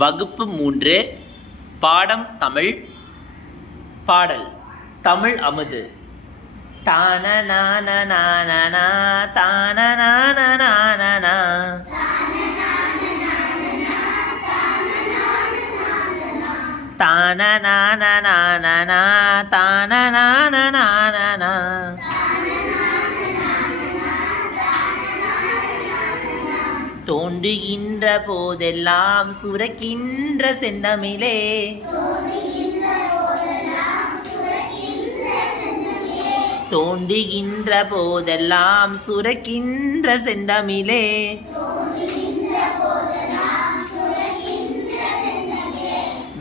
வகுப்பு 3 பாடம் தமிழ். பாடல் தமிழ் அமுது. தானநானநானனா தானநானநானனா தானநானநானனா தானநானநானனா தோன்றுகின்ற போதெல்லாம் சுரக்கின்ற செந்தமிழே தோன்றுகின்ற போதெல்லாம் சுரக்கின்ற செந்தமிழே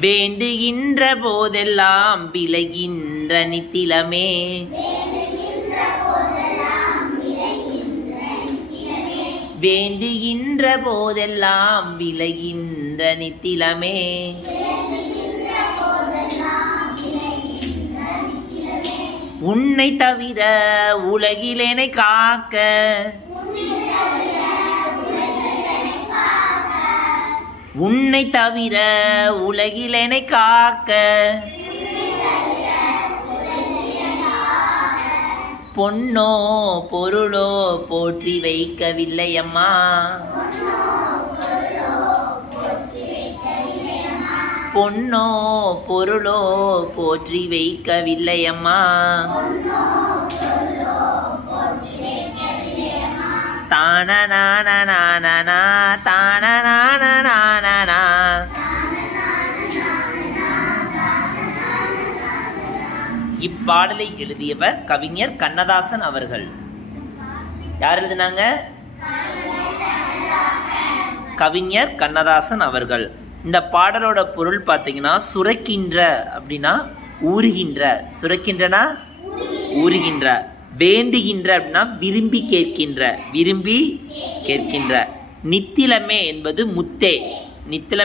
வேண்டுகின்ற போதெல்லாம் விளைகின்ற நித்திலமே வேண்டுகின்ற போதெல்லாம் விளைகின்ற நித்திலமே உன்னை தவிர உலகில் என்னை காக்க உன்னை தவிர உலகில் என்னை காக்க பொன்னோ பொருளோ போற்றி வைக்கவில்லை அம்மா பொன்னோ பொருளோ போற்றி வைக்கவில்லை அம்மா தானநானநானனா தானநானநானனா இப்பாடலை எழுதியவர் கவிஞர் கண்ணதாசன் அவர்கள். யார் எழுதினாங்க? கவிஞர் கண்ணதாசன் அவர்கள். இந்த பாடலோட பொருள் பார்த்தீங்கன்னா சுரக்கின்ற அப்படின்னா ஊறுகின்ற, சுரக்கின்றனா ஊறுகின்ற, வேண்டுகின்ற அப்படின்னா விரும்பி கேட்கின்ற, விரும்பி கேட்கின்ற, நித்திலமே என்பது முத்தே, நித்திலமே